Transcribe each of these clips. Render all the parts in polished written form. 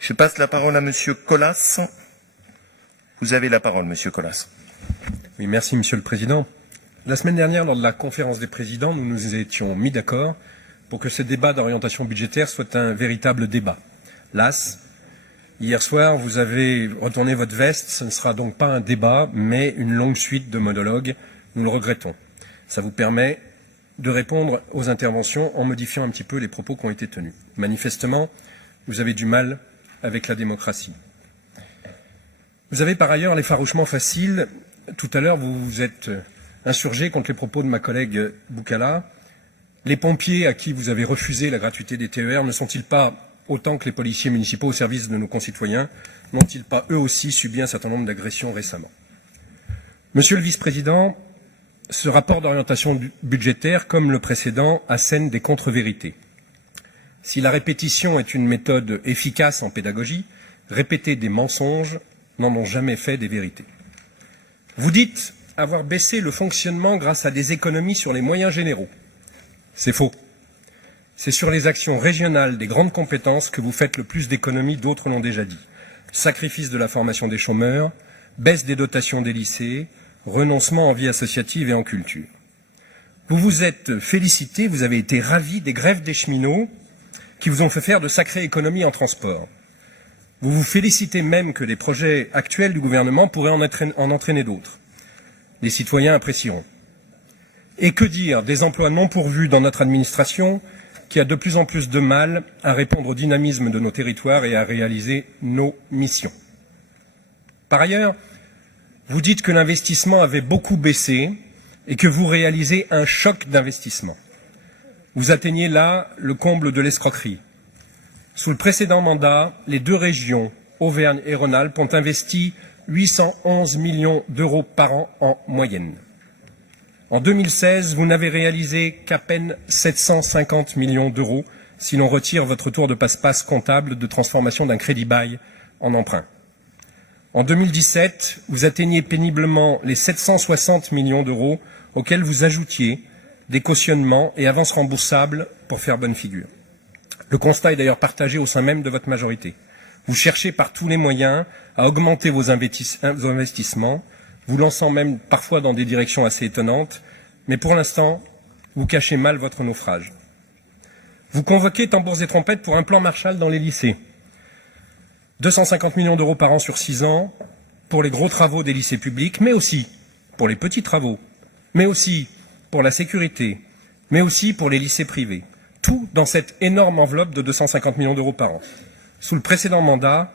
Je passe la parole à Monsieur Colas. Vous avez la parole, Monsieur Colas. Oui, merci, Monsieur le Président. La semaine dernière, lors de la conférence des présidents, nous nous étions mis d'accord pour que ce débat d'orientation budgétaire soit un véritable débat. Las, hier soir, vous avez retourné votre veste. Ce ne sera donc pas un débat, mais une longue suite de monologues. Nous le regrettons. Ça vous permet de répondre aux interventions en modifiant un petit peu les propos qui ont été tenus. Manifestement, vous avez du mal avec la démocratie. Vous avez par ailleurs l'effarouchement facile. Tout à l'heure, vous vous êtes insurgé contre les propos de ma collègue Boucala. Les pompiers à qui vous avez refusé la gratuité des TER ne sont-ils pas, autant que les policiers municipaux au service de nos concitoyens, n'ont-ils pas eux aussi subi un certain nombre d'agressions récemment? Monsieur le vice-président, ce rapport d'orientation budgétaire, comme le précédent, assène des contre-vérités. Si la répétition est une méthode efficace en pédagogie, répéter des mensonges n'en ont jamais fait des vérités. Vous dites avoir baissé le fonctionnement grâce à des économies sur les moyens généraux. C'est faux. C'est sur les actions régionales des grandes compétences que vous faites le plus d'économies, d'autres l'ont déjà dit. Sacrifice de la formation des chômeurs, baisse des dotations des lycées, renoncement en vie associative et en culture. Vous vous êtes félicité, vous avez été ravi des grèves des cheminots qui vous ont fait faire de sacrées économies en transport. Vous vous félicitez même que les projets actuels du gouvernement pourraient en entraîner d'autres. Les citoyens apprécieront. Et que dire des emplois non pourvus dans notre administration qui a de plus en plus de mal à répondre au dynamisme de nos territoires et à réaliser nos missions. Par ailleurs, vous dites que l'investissement avait beaucoup baissé et que vous réalisez un choc d'investissement. Vous atteignez là le comble de l'escroquerie. Sous le précédent mandat, les deux régions, Auvergne et Rhône-Alpes, ont investi 811 millions d'euros par an en moyenne. En 2016, vous n'avez réalisé qu'à peine 750 millions d'euros si l'on retire votre tour de passe-passe comptable de transformation d'un crédit-bail en emprunt. En 2017, vous atteignez péniblement les 760 millions d'euros auxquels vous ajoutiez des cautionnements et avances remboursables pour faire bonne figure. Le constat est d'ailleurs partagé au sein même de votre majorité. Vous cherchez par tous les moyens à augmenter vos investissements, vous lançant même parfois dans des directions assez étonnantes, mais pour l'instant, vous cachez mal votre naufrage. Vous convoquez tambours et trompettes pour un plan Marshall dans les lycées. 250 millions d'euros par an sur 6 ans pour les gros travaux des lycées publics, mais aussi pour les petits travaux, mais aussi pour la sécurité, mais aussi pour les lycées privés. Tout dans cette énorme enveloppe de 250 millions d'euros par an. Sous le précédent mandat,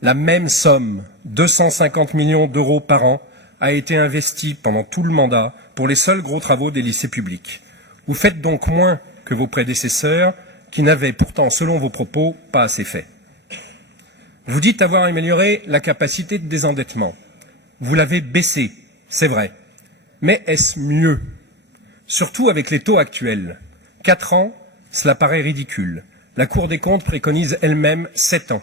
la même somme, 250 millions d'euros par an, a été investie pendant tout le mandat pour les seuls gros travaux des lycées publics. Vous faites donc moins que vos prédécesseurs, qui n'avaient pourtant, selon vos propos, pas assez fait. Vous dites avoir amélioré la capacité de désendettement. Vous l'avez baissé, c'est vrai. Mais est-ce mieux? Surtout avec les taux actuels. 4 ans, cela paraît ridicule. La Cour des comptes préconise elle-même 7 ans.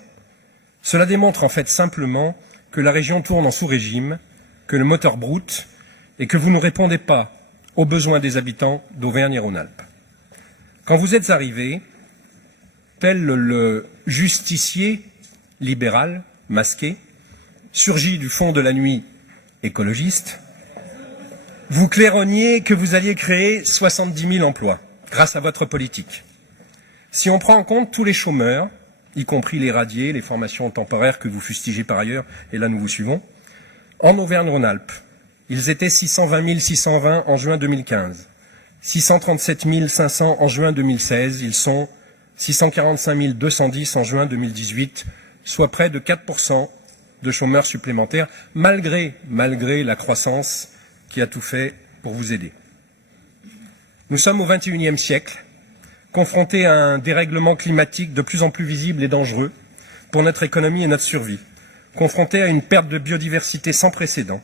Cela démontre en fait simplement que la région tourne en sous-régime, que le moteur broute et que vous ne répondez pas aux besoins des habitants d'Auvergne et Rhône-Alpes. Quand vous êtes arrivé, tel le justicier libéral, masqué, surgi du fond de la nuit écologiste, vous claironniez que vous alliez créer 70 000 emplois grâce à votre politique. Si on prend en compte tous les chômeurs, y compris les radiés, les formations temporaires que vous fustigez par ailleurs, et là nous vous suivons, en Auvergne-Rhône-Alpes, ils étaient 620 620 en juin 2015, 637 500 en juin 2016, ils sont 645 210 en juin 2018, soit près de 4% de chômeurs supplémentaires, malgré la croissance qui a tout fait pour vous aider. Nous sommes au XXIe siècle, confrontés à un dérèglement climatique de plus en plus visible et dangereux pour notre économie et notre survie, confrontés à une perte de biodiversité sans précédent,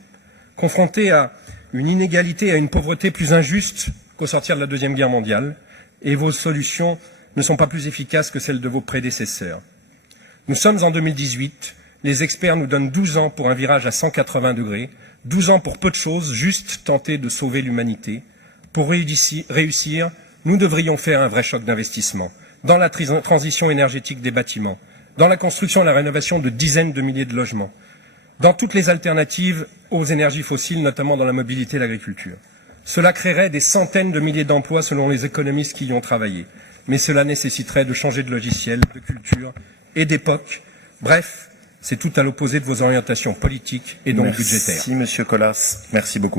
confrontés à une inégalité et à une pauvreté plus injuste qu'au sortir de la Deuxième Guerre mondiale, et vos solutions ne sont pas plus efficaces que celles de vos prédécesseurs. Nous sommes en 2018, les experts nous donnent 12 ans pour un virage à 180 degrés, 12 ans pour peu de choses, juste tenter de sauver l'humanité. Pour réussir, nous devrions faire un vrai choc d'investissement dans la transition énergétique des bâtiments, dans la construction et la rénovation de dizaines de milliers de logements, dans toutes les alternatives aux énergies fossiles, notamment dans la mobilité et l'agriculture. Cela créerait des centaines de milliers d'emplois selon les économistes qui y ont travaillé. Mais cela nécessiterait de changer de logiciel, de culture et d'époque. Bref, c'est tout à l'opposé de vos orientations politiques et donc budgétaires. Merci, Monsieur Colas. Merci beaucoup.